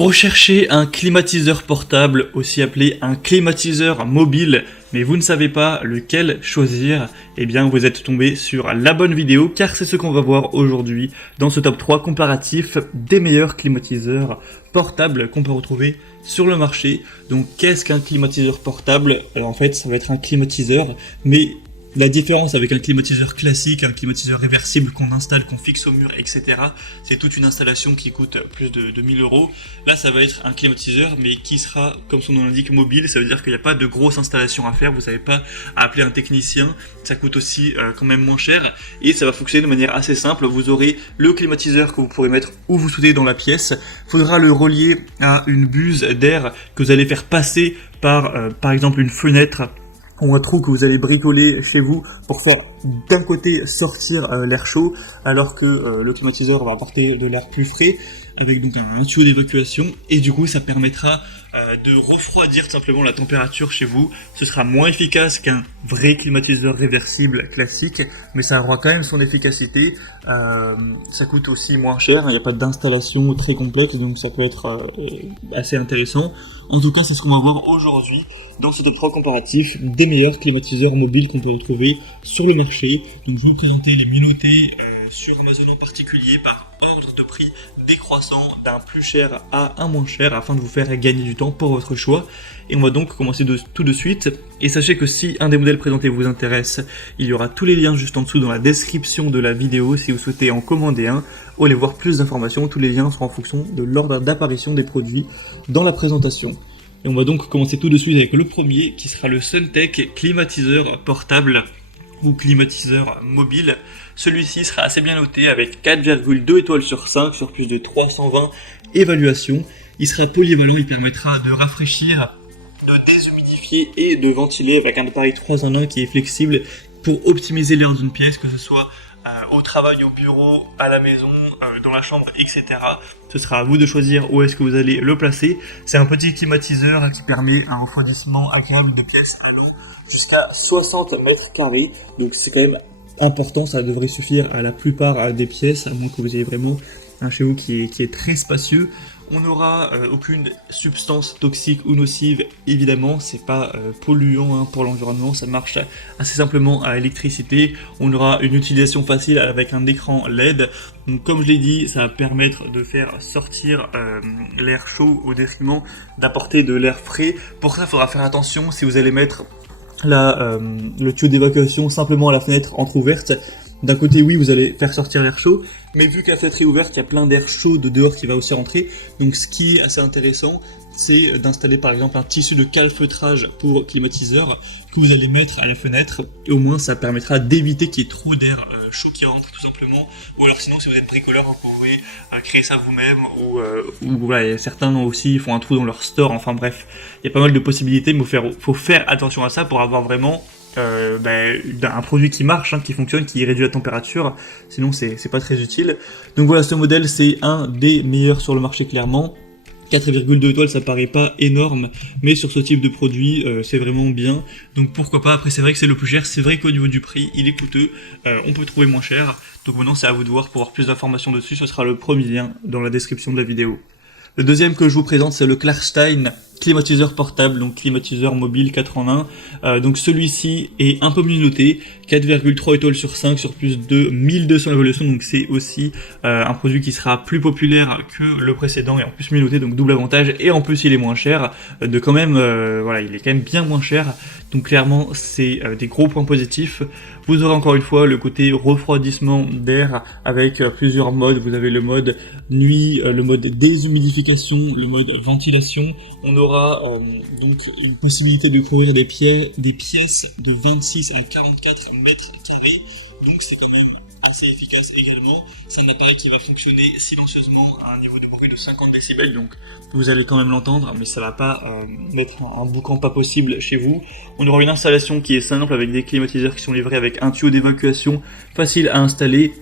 Vous recherchez un climatiseur portable, aussi appelé un climatiseur mobile, mais vous ne savez pas lequel choisir, eh bien vous êtes tombé sur la bonne vidéo car c'est ce qu'on va voir aujourd'hui dans ce top 3 comparatif des meilleurs climatiseurs portables qu'on peut retrouver sur le marché. Donc qu'est-ce qu'un climatiseur portable? En fait ça va être un climatiseur, mais la différence avec un climatiseur classique, un climatiseur réversible qu'on installe, qu'on fixe au mur, etc. C'est toute une installation qui coûte plus de 1000 euros. Là, ça va être un climatiseur, mais qui sera, comme son nom l'indique, mobile. Ça veut dire qu'il n'y a pas de grosse installation à faire. Vous n'avez pas à appeler un technicien. Ça coûte aussi quand même moins cher. Et ça va fonctionner de manière assez simple. Vous aurez le climatiseur que vous pourrez mettre où vous souhaitez dans la pièce. Il faudra le relier à une buse d'air que vous allez faire passer par exemple, une fenêtre ou un trou que vous allez bricoler chez vous pour faire d'un côté sortir l'air chaud alors que le climatiseur va apporter de l'air plus frais avec donc un tuyau d'évacuation et du coup ça permettra de refroidir tout simplement la température chez vous. Ce sera moins efficace qu'un vrai climatiseur réversible classique, mais ça aura quand même son efficacité. Ça coûte aussi moins cher, il n'y a pas d'installation très complexe, donc ça peut être assez intéressant. En tout cas, c'est ce qu'on va voir aujourd'hui dans ce top 3 comparatif des meilleurs climatiseurs mobiles qu'on peut retrouver sur le marché. Donc je vais vous présenter les mieux notés sur Amazon en particulier par ordre de prix décroissant d'un plus cher à un moins cher afin de vous faire gagner du temps pour votre choix. Et on va donc commencer tout de suite. Et sachez que si un des modèles présentés vous intéresse, il y aura tous les liens juste en dessous dans la description de la vidéo si vous souhaitez en commander un ou aller voir plus d'informations. Tous les liens seront en fonction de l'ordre d'apparition des produits dans la présentation. Et on va donc commencer tout de suite avec le premier qui sera le Suntech climatiseur portable ou climatiseur mobile. Celui-ci sera assez bien noté avec 4,2 étoiles sur 5 sur plus de 320 évaluations. Il sera polyvalent, il permettra de rafraîchir, de déshumidifier et de ventiler avec un appareil 3 en 1 qui est flexible pour optimiser l'air d'une pièce, que ce soit au travail, au bureau, à la maison, dans la chambre, etc. Ce sera à vous de choisir où est-ce que vous allez le placer. C'est un petit climatiseur qui permet un refroidissement agréable de pièces allant jusqu'à 60 mètres carrés. Donc c'est quand même important, ça devrait suffire à la plupart des pièces, à moins que vous ayez vraiment un chez vous qui est très spacieux. On n'aura aucune substance toxique ou nocive, évidemment, c'est pas polluant pour l'environnement, ça marche assez simplement à l'électricité. On aura une utilisation facile avec un écran LED. Donc comme je l'ai dit, ça va permettre de faire sortir l'air chaud au détriment d'apporter de l'air frais. Pour ça, il faudra faire attention si vous allez mettre le tuyau d'évacuation simplement à la fenêtre entrouverte. D'un côté, oui, vous allez faire sortir l'air chaud, mais vu que la fenêtre est ouverte, il y a plein d'air chaud de dehors qui va aussi rentrer. Donc ce qui est assez intéressant, c'est d'installer par exemple un tissu de calfeutrage pour climatiseur que vous allez mettre à la fenêtre. Et au moins, ça permettra d'éviter qu'il y ait trop d'air chaud qui rentre tout simplement. Ou alors sinon, si vous êtes bricoleur, vous pouvez créer ça vous-même. Ou voilà, certains aussi font un trou dans leur store. Enfin bref, il y a pas mal de possibilités, mais faut faire attention à ça pour avoir vraiment un produit qui marche, qui fonctionne, qui réduit la température, sinon c'est pas très utile. Donc voilà, ce modèle c'est un des meilleurs sur le marché clairement. 4,2 étoiles, ça paraît pas énorme, mais sur ce type de produit, c'est vraiment bien. Donc pourquoi pas. Après c'est vrai que c'est le plus cher, c'est vrai qu'au niveau du prix, il est coûteux, on peut trouver moins cher. Donc maintenant c'est à vous de voir. Pour avoir plus d'informations dessus, ce sera le premier lien dans la description de la vidéo. Le deuxième que je vous présente, c'est le Klarstein climatiseur portable, donc climatiseur mobile 4 en 1. Donc celui-ci est un peu mieux noté, 4,3 étoiles sur 5 sur plus de 1200 évaluations, donc c'est aussi un produit qui sera plus populaire que le précédent et en plus mieux noté, donc double avantage, et en plus il est moins cher, il est quand même bien moins cher, donc clairement c'est des gros points positifs. Vous aurez encore une fois le côté refroidissement d'air avec plusieurs modes. Vous avez le mode nuit, le mode déshumidification, le mode ventilation. On aura donc une possibilité de couvrir des pièces de 26 à 44 mètres carrés. Donc c'est quand même assez efficace également. C'est un appareil qui va fonctionner silencieusement à un niveau de bruit de 50 décibels. Donc vous allez quand même l'entendre, mais ça va pas mettre un boucan pas possible chez vous. On aura une installation qui est simple avec des climatiseurs qui sont livrés avec un tuyau d'évacuation facile à installer,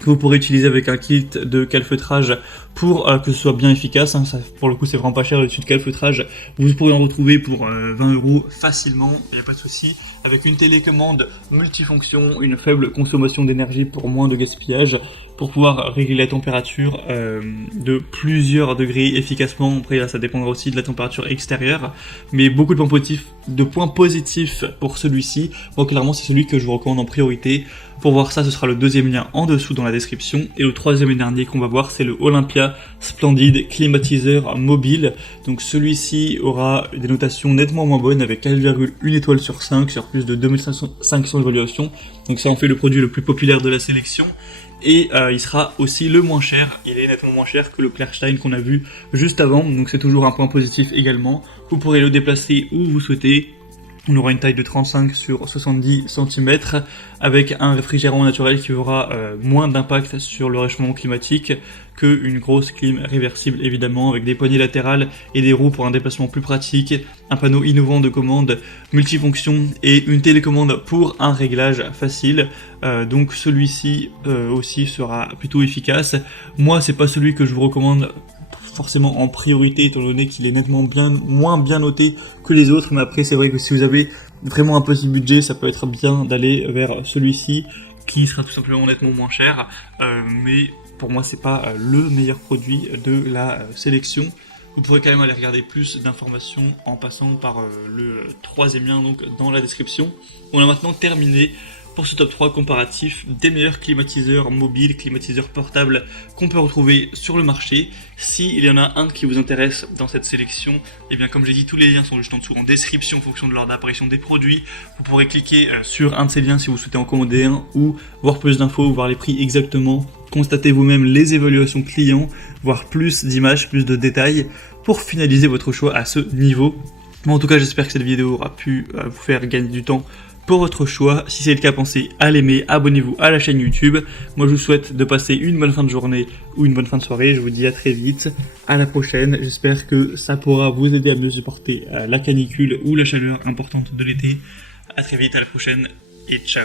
que vous pourrez utiliser avec un kit de calfeutrage pour que ce soit bien efficace. Ça, pour le coup, c'est vraiment pas cher le dessus de calfeutrage. Vous pourrez en retrouver pour 20 € facilement, il n'y a pas de souci. Avec une télécommande multifonction, une faible consommation d'énergie pour moins de gaspillage, pour pouvoir régler la température de plusieurs degrés efficacement. Après là, ça dépendra aussi de la température extérieure, mais beaucoup de points positifs pour celui-ci. Moi clairement c'est celui que je vous recommande en priorité. Pour voir ça, ce sera le deuxième lien en dessous dans la description. Et le troisième et dernier qu'on va voir, c'est le Olympia Splendid climatiseur mobile. Donc celui-ci aura des notations nettement moins bonnes avec 4,1 étoiles sur 5 sur plus de 2500 évaluations. Donc ça en fait le produit le plus populaire de la sélection. Et il sera aussi le moins cher, il est nettement moins cher que le Klärstein qu'on a vu juste avant, donc c'est toujours un point positif également. Vous pourrez le déplacer où vous souhaitez. On aura une taille de 35 sur 70 cm avec un réfrigérant naturel qui aura moins d'impact sur le réchauffement climatique qu'une grosse clim réversible évidemment, avec des poignées latérales et des roues pour un déplacement plus pratique, un panneau innovant de commande multifonction et une télécommande pour un réglage facile. Donc celui-ci aussi sera plutôt efficace. Moi c'est pas celui que je vous recommande forcément en priorité étant donné qu'il est nettement moins bien noté que les autres, mais après c'est vrai que si vous avez vraiment un petit budget, ça peut être bien d'aller vers celui-ci qui sera tout simplement nettement moins cher, mais pour moi c'est pas le meilleur produit de la sélection. Vous pourrez quand même aller regarder plus d'informations en passant par le troisième lien donc dans la description. On a maintenant terminé pour ce top 3 comparatif des meilleurs climatiseurs mobiles, climatiseurs portables qu'on peut retrouver sur le marché. S'il y en a un qui vous intéresse dans cette sélection, et bien comme j'ai dit, tous les liens sont juste en dessous en description en fonction de l'ordre d'apparition des produits. Vous pourrez cliquer sur un de ces liens si vous souhaitez en commander un ou voir plus d'infos, voir les prix exactement, constater vous-même les évaluations clients, voir plus d'images, plus de détails pour finaliser votre choix à ce niveau. Bon, en tout cas, j'espère que cette vidéo aura pu vous faire gagner du temps pour votre choix. Si c'est le cas, pensez à l'aimer, abonnez-vous à la chaîne YouTube. Moi je vous souhaite de passer une bonne fin de journée ou une bonne fin de soirée. Je vous dis à très vite, à la prochaine. J'espère que ça pourra vous aider à mieux supporter la canicule ou la chaleur importante de l'été. À très vite, à la prochaine et ciao.